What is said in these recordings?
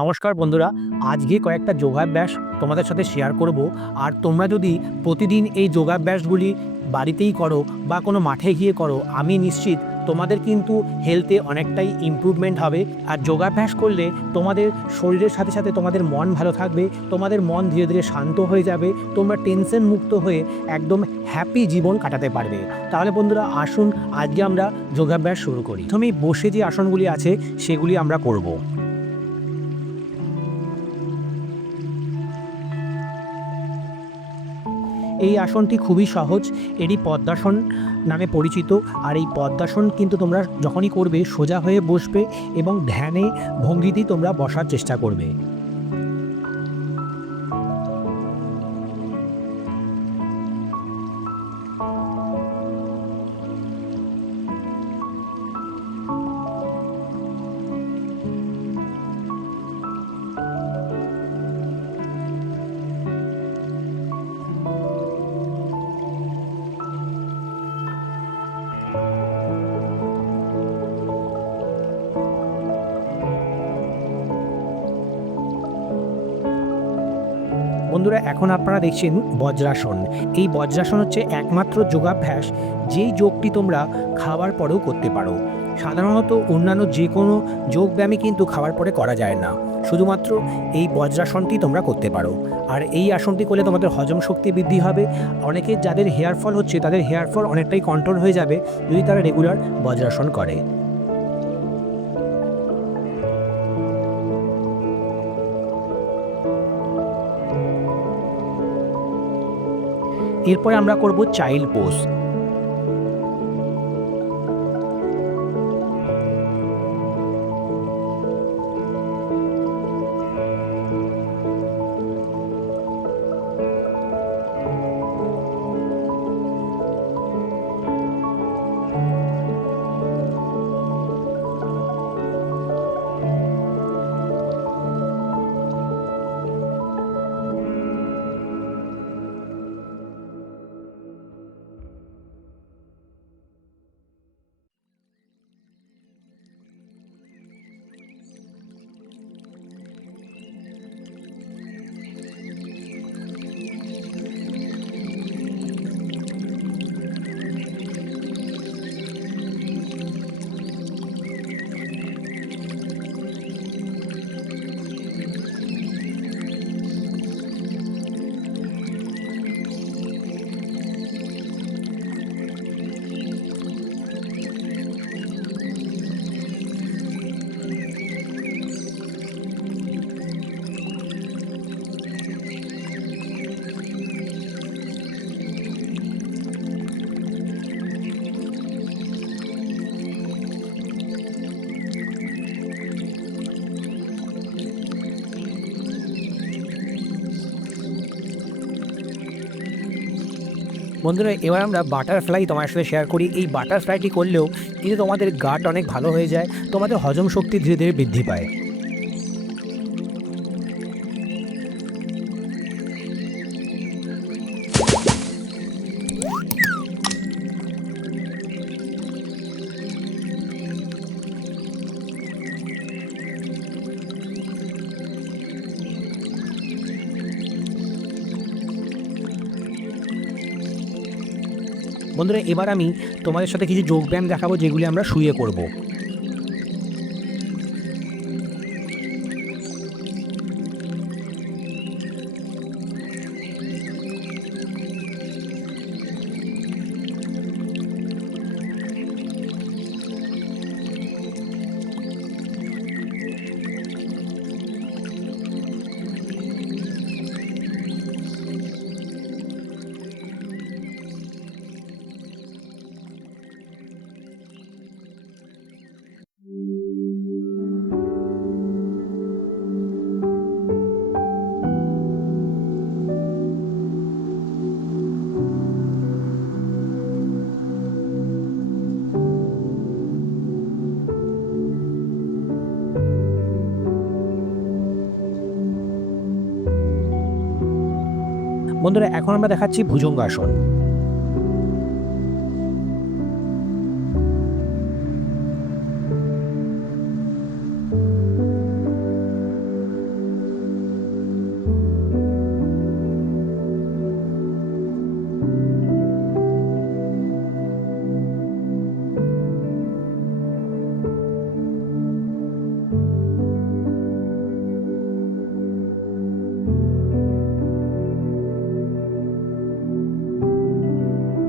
নমস্কার বন্ধুরা, আজকে কয়েকটা যোগাভ্যাস তোমাদের সাথে শেয়ার করব। আর তোমরা যদি প্রতিদিন এই যোগাভ্যাসগুলি বাড়িতেই করো বা কোনো মাঠে গিয়ে করো, আমি নিশ্চিত তোমাদের কিন্তু হেলথে অনেকটাই ইমপ্রুভমেন্ট হবে। আর যোগাভ্যাস করলে তোমাদের শরীরের সাথে সাথে তোমাদের মন ভালো থাকবে, তোমাদের মন ধীরে ধীরে শান্ত হয়ে যাবে, তোমরা টেনশন মুক্ত হয়ে একদম হ্যাপি জীবন কাটাতে পারবে। তাহলে বন্ধুরা আসুন আজকে আমরা যোগাভ্যাস শুরু করি। প্রথমেই বসে যে আসনগুলি আছে সেগুলি আমরা করব। এই আসনটি খুবই সহজ, এটি পদ্মাসন নামে পরিচিত। আর এই পদ্মাসন কিন্তু তোমরা যখনই করবে সোজা হয়ে বসবে এবং ধ্যানে ভঙ্গিতেই তোমরা বসার চেষ্টা করবে। বন্ধুরা এখন আপনারা দেখছেন বজ্রাসন। এই বজ্রাসন হচ্ছে একমাত্র যোগাভ্যাস যেই যোগটি তোমরা খাওয়ার পরেও করতে পারো। সাধারণত অন্যান্য যে কোনো যোগব্যায়ামই কিন্তু খাওয়ার পরে করা যায় না, শুধুমাত্র এই বজ্রাসনটি তোমরা করতে পারো। আর এই আসনটি করলে তোমাদের হজম শক্তি বৃদ্ধি হবে। অনেকের যাদের হেয়ার ফল হচ্ছে তাদের হেয়ার ফল অনেকটাই কন্ট্রোল হয়ে যাবে যদি তারা রেগুলার বজ্রাসন করে। এরপরে আমরা করব চাইল্ড পোজ। বন্ধুরা এবার আমরা বাটারফ্লাই তোমার সাথে শেয়ার করি। এই বাটারফ্লাইটি করলেও কিন্তু তোমাদের গাট অনেক ভালো হয়ে যায়, তোমাদের হজম শক্তি ধীরে ধীরে বৃদ্ধি পায়। বন্ধুরা এবার আমি তোমাদের সাথে কিছু যোগব্যায়াম দেখাবো যেগুলি আমরা শুয়ে করব। বন্ধুরা এখন আমরা দেখাচ্ছি ভুজঙ্গাসন।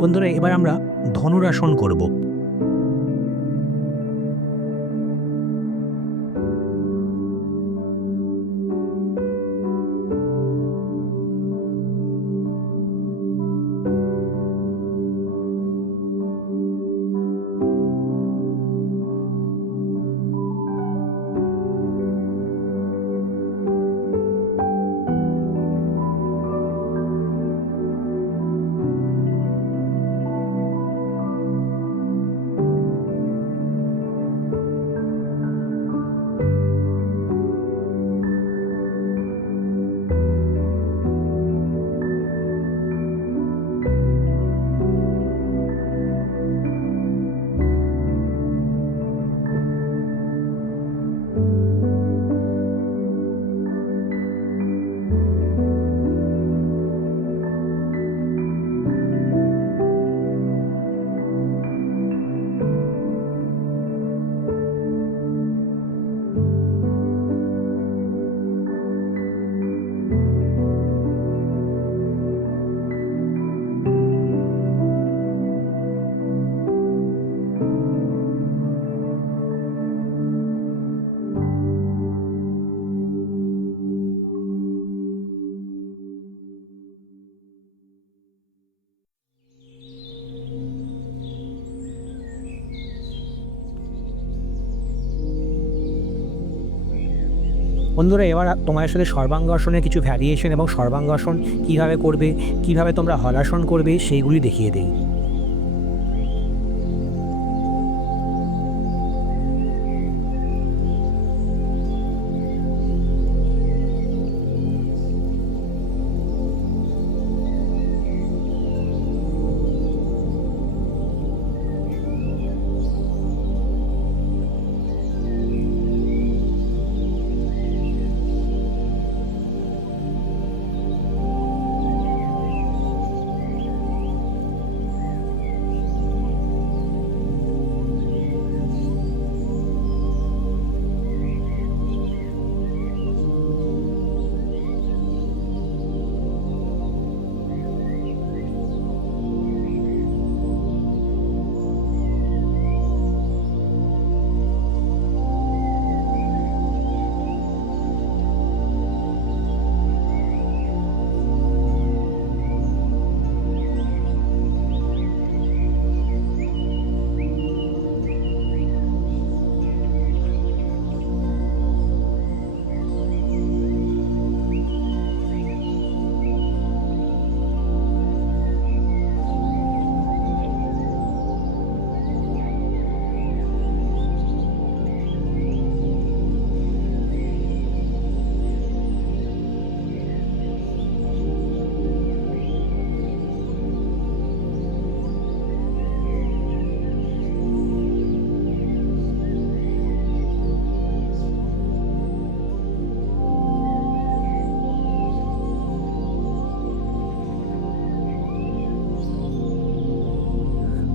বন্ধুরা, এবার আমরা ধনুরাসন করব। বন্ধুরা, এবার তোমাদের সাথে সর্বাঙ্গাসনের কিছু ভ্যারিয়েশন এবং সর্বাঙ্গাসন কীভাবে করবে, কিভাবে তোমরা হলাসন করবে, সেইগুলি দেখিয়ে দেই।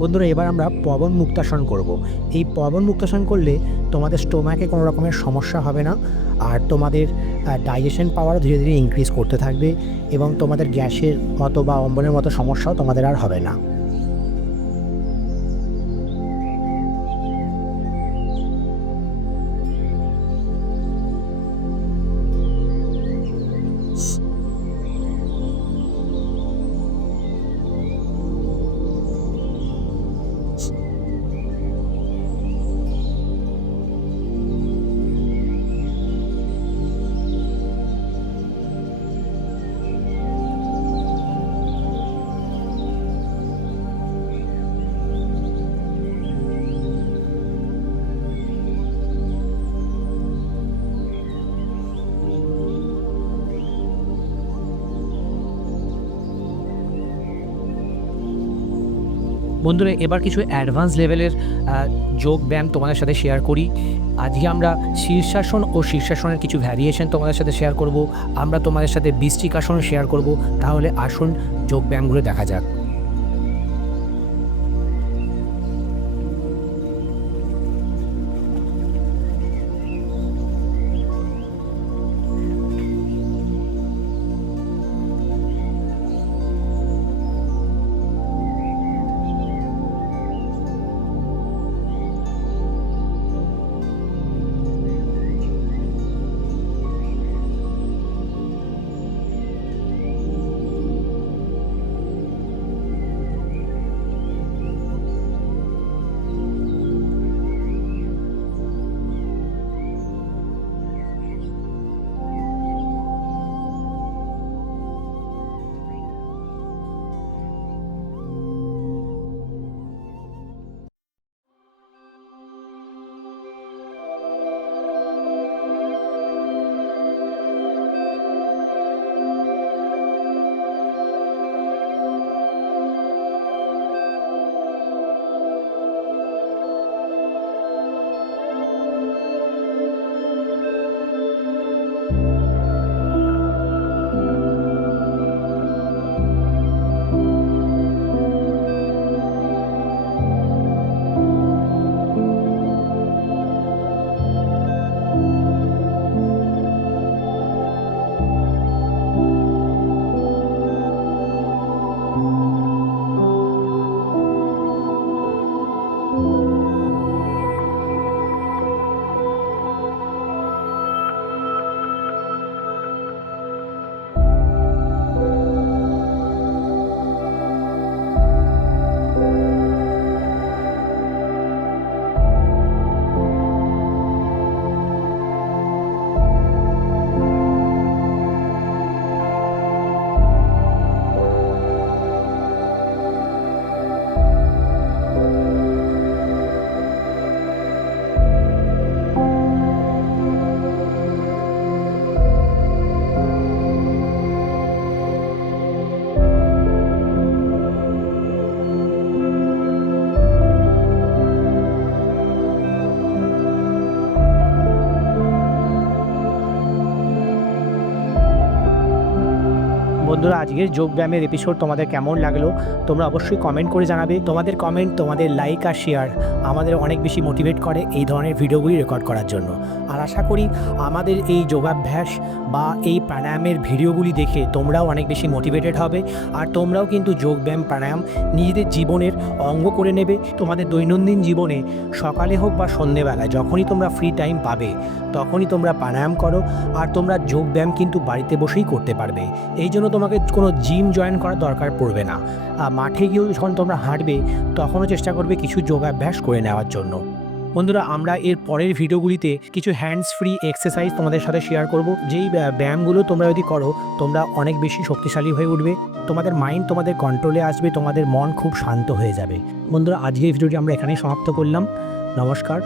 বন্ধুরা, এবার আমরা পবন মুক্তাসন করব। এই পবন মুক্তাসন করলে তোমাদের স্টোমাকে কোনো রকমের সমস্যা হবে না, আর তোমাদের ডাইজেশন পাওয়ার ধীরে ধীরে ইনক্রিজ করতে থাকবে, এবং তোমাদের গ্যাসের মতো বা অম্বলের মতো সমস্যাও তোমাদের আর হবে না। বন্ধুরা, এবার কিছু অ্যাডভান্স লেভেলের যোগ ব্যায়াম তোমাদের সাথে শেয়ার করি। আজকে আমরা শীর্ষাসন ও শীর্ষাসনের কিছু ভ্যারিয়েশন তোমাদের সাথে শেয়ার করব। আমরা তোমাদের সাথে বৃশ্চিকাসন শেয়ার করব। তাহলে আসুন যোগ ব্যায়ামগুলো দেখা যাক। বন্ধুরা, আজকের যোগব্যায়ামের এপিসোড তোমাদের কেমন লাগলো তোমরা অবশ্যই কমেন্ট করে জানাবে। তোমাদের কমেন্ট, তোমাদের লাইক আর শেয়ার আমাদের অনেক বেশি মোটিভেট করে এই ধরনের ভিডিওগুলি রেকর্ড করার জন্য। আর আশা করি আমাদের এই যোগাভ্যাস বা এই প্রাণায়ামের ভিডিওগুলি দেখে তোমরাও অনেক বেশি মোটিভেটেড হবে, আর তোমরাও কিন্তু যোগব্যায়াম প্রাণায়াম নিজেদের জীবনের অঙ্গ করে নেবে। তোমাদের দৈনন্দিন জীবনে সকালে হোক বা সন্ধেবেলায় যখনই তোমরা ফ্রি টাইম পাবে তখনই তোমরা প্রাণায়াম করো, আর তোমরা যোগব্যায়াম কিন্তু বাড়িতে বসেই করতে পারবে। এই জন্য তোমাকে কোনো জিম জয়েন করার দরকার পড়বে না। আর মাঠে গিয়েও যখন তোমরা হাঁটবে তখনও চেষ্টা করবে কিছু যোগাভ্যাস করে নেওয়ার জন্য। বন্ধুরা, আমরা এর পরের ভিডিওগুলিতে কিছু হ্যান্ডস ফ্রি এক্সারসাইজ তোমাদের সাথে শেয়ার করব, যেই ব্যায়ামগুলো তোমরা যদি করো তোমরা অনেক বেশি শক্তিশালী হয়ে উঠবে, তোমাদের মাইন্ড তোমাদের কন্ট্রোলে আসবে, তোমাদের মন খুব শান্ত হয়ে যাবে। বন্ধুরা, আজকের ভিডিওটি আমরা এখানেই সমাপ্ত করলাম। নমস্কার।